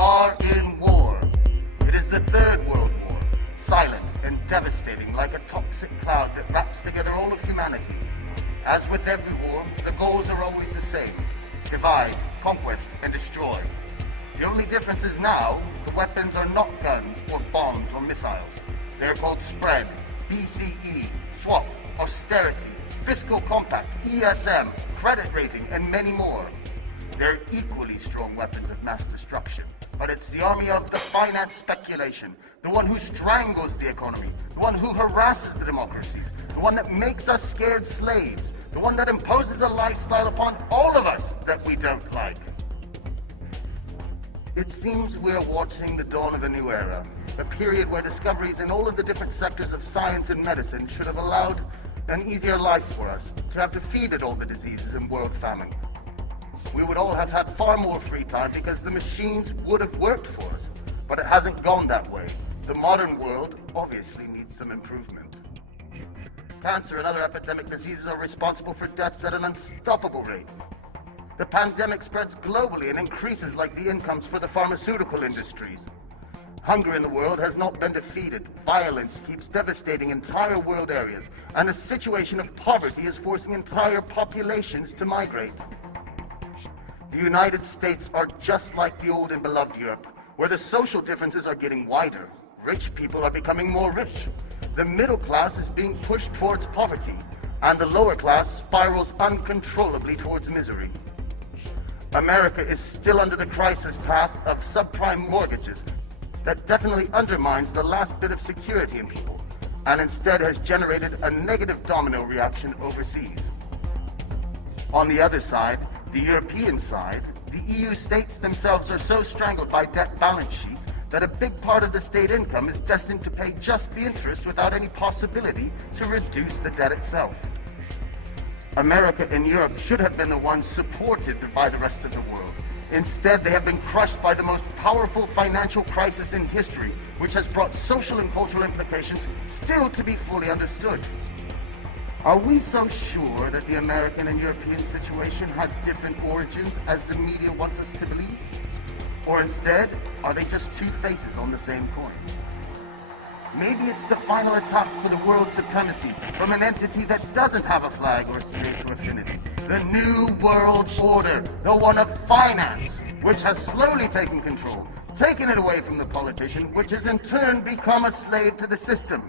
are in war. It is the Third World War, silent and devastating like a toxic cloud that wraps together all of humanity. As with every war, the goals are always the same: divide, conquest, and destroy. The only difference is now, the weapons are not guns or bombs or missiles. They're called spread, BCE, swap, austerity, fiscal compact, ESM, credit rating, and many more. They're equally strong weapons of mass destruction, but it's the army of the finance speculation, the one who strangles the economy, the one who harasses the democracies, the one that makes us scared slaves, the one that imposes a lifestyle upon all of us that we don't like. It seems we're watching the dawn of a new era, a period where discoveries in all of the different sectors of science and medicine should have allowed an easier life for us, to have defeated all the diseases and world famine. We would all have had far more free time because the machines would have worked for us, but it hasn't gone that way. The modern world obviously needs some improvement. Cancer and other epidemic diseases are responsible for deaths at an unstoppable rate. The pandemic spreads globally and increases like the incomes for the pharmaceutical industries. Hunger in the world has not been defeated. Violence keeps devastating entire world areas, and a situation of poverty is forcing entire populations to migrate. The United States are just like the old and beloved Europe, where the social differences are getting wider. Rich people are becoming more rich. The middle class is being pushed towards poverty, and the lower class spirals uncontrollably towards misery. America is still under the crisis path of subprime mortgages that definitely undermines the last bit of security in people, and instead has generated a negative domino reaction overseas. On the other side, the European side, the EU states themselves are so strangled by debt balance sheets that a big part of the state income is destined to pay just the interest without any possibility to reduce the debt itself. America and Europe should have been the ones supported by the rest of the world. Instead, they have been crushed by the most powerful financial crisis in history, which has brought social and cultural implications still to be fully understood. Are we so sure that the American and European situation had different origins as the media wants us to believe? Or instead, are they just two faces on the same coin? Maybe it's the final attack for the world supremacy from an entity that doesn't have a flag or state or affinity. The New World Order, the one of finance, which has slowly taken control, taken it away from the politician, which has in turn become a slave to the system.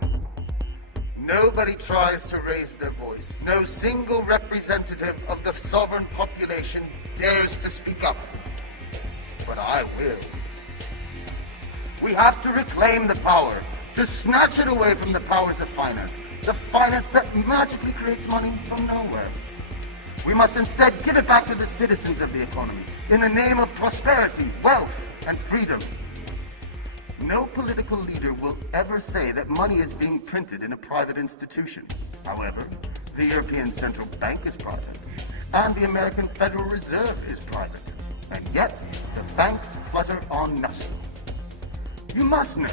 Nobody tries to raise their voice. No single representative of the sovereign population dares to speak up. But I will. We have to reclaim the power, to snatch it away from the powers of finance, the finance that magically creates money from nowhere. We must instead give it back to the citizens of the economy, in the name of prosperity, wealth, and freedom. No political leader will ever say that money is being printed in a private institution. However, the European Central Bank is private, and the American Federal Reserve is private. And yet, the banks flutter on nothing. You must know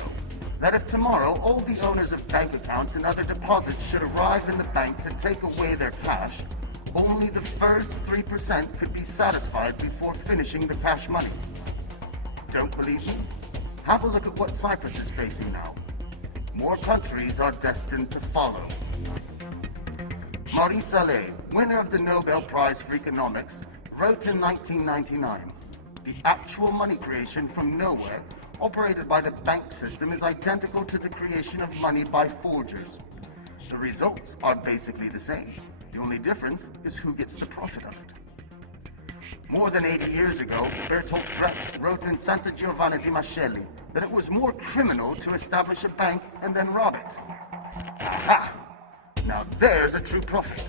that if tomorrow all the owners of bank accounts and other deposits should arrive in the bank to take away their cash, only the first 3% could be satisfied before finishing the cash money. Don't believe me? Have a look at what Cyprus is facing now. More countries are destined to follow. Maurice Allais, winner of the Nobel Prize for Economics, wrote in 1999, "The actual money creation from nowhere operated by the bank system is identical to the creation of money by forgers. The results are basically the same. The only difference is who gets the profit of it." More than 80 years ago, Bertolt Brecht wrote in Santa Giovanna di Mascelli that it was more criminal to establish a bank and then rob it. Aha! Now there's a true prophet.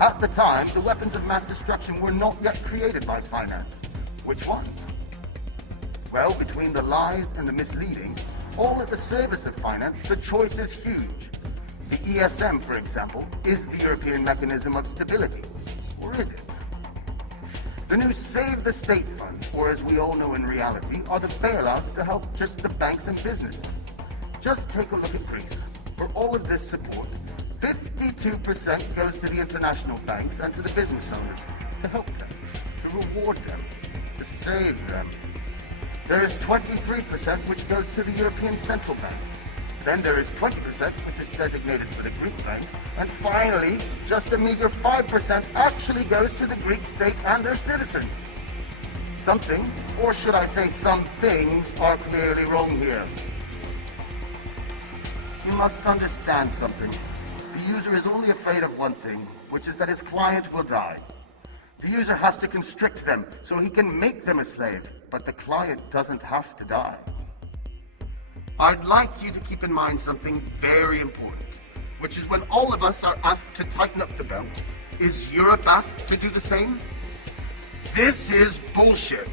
At the time, the weapons of mass destruction were not yet created by finance. Which ones? Well, between the lies and the misleading, all at the service of finance, the choice is huge. The ESM, for example, is the European mechanism of stability. Or is it? The new Save the State funds, or as we all know in reality, are the bailouts to help just the banks and businesses. Just take a look at Greece. For all of this support, 52% goes to the international banks and to the business owners to help them, to reward them, to save them. There is 23% which goes to the European Central Bank. Then there is 20% which is designated for the Greek banks. And finally, just a meager 5% actually goes to the Greek state and their citizens. Something, or should I say some things, are clearly wrong here. You must understand something. The user is only afraid of one thing, which is that his client will die. The user has to constrict them so he can make them a slave, but the client doesn't have to die. I'd like you to keep in mind something very important, which is when all of us are asked to tighten up the belt, is Europe asked to do the same? This is bullshit.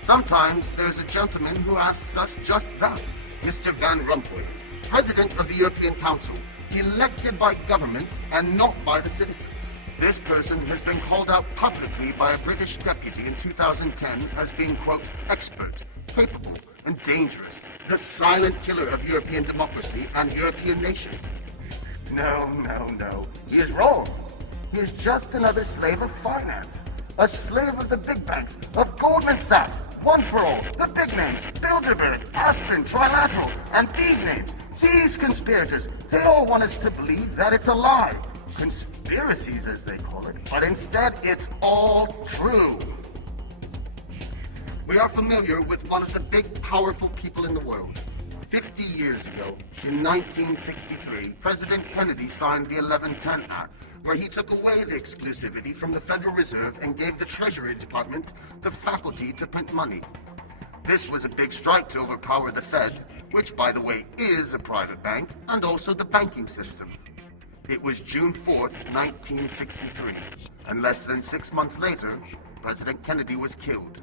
Sometimes there's a gentleman who asks us just that, Mr. Van Rompuy, President of the European Council, elected by governments and not by the citizens. This person has been called out publicly by a British deputy in 2010 as being, quote, expert, capable, and dangerous, the silent killer of European democracy and European nations. No. He is wrong. He is just another slave of finance. A slave of the big banks, of Goldman Sachs, One for All, the big names, Bilderberg, Aspen, Trilateral, and these names, these conspirators, they all want us to believe that it's a lie. Conspiracies, as they call it, but instead it's all true. We are familiar with one of the big, powerful people in the world. 50 years ago, in 1963, President Kennedy signed the 1110 Act, where he took away the exclusivity from the Federal Reserve and gave the Treasury Department the faculty to print money. This was a big strike to overpower the Fed, which, by the way, is a private bank, and also the banking system. It was June 4th, 1963, and less than 6 months later, President Kennedy was killed.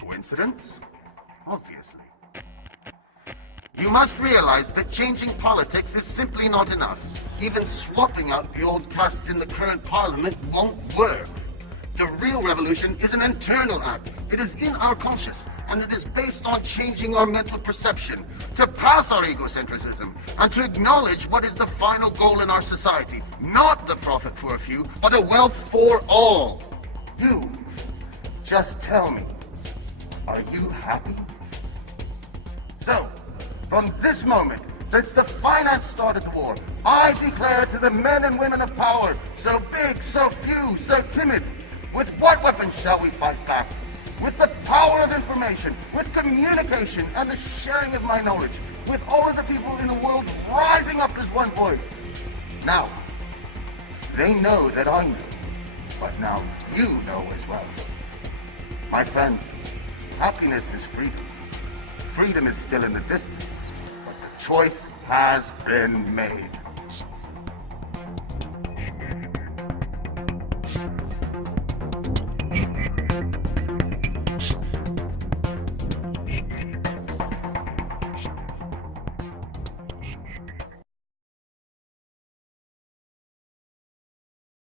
Coincidence? Obviously. You must realize that changing politics is simply not enough. Even swapping out the old castes in the current parliament won't work. The real revolution is an internal act. It is in our conscience, and it is based on changing our mental perception, to pass our egocentrism, and to acknowledge what is the final goal in our society. Not the profit for a few, but a wealth for all. You, just tell me, are you happy? So, from this moment, since the finance started the war, I declare to the men and women of power, so big, so few, so timid, with what weapons shall we fight back? With the power of information, with communication and the sharing of my knowledge, with all of the people in the world rising up as one voice. Now, they know that I know, but now you know as well. My friends, happiness is freedom. Freedom is still in the distance, but the choice has been made.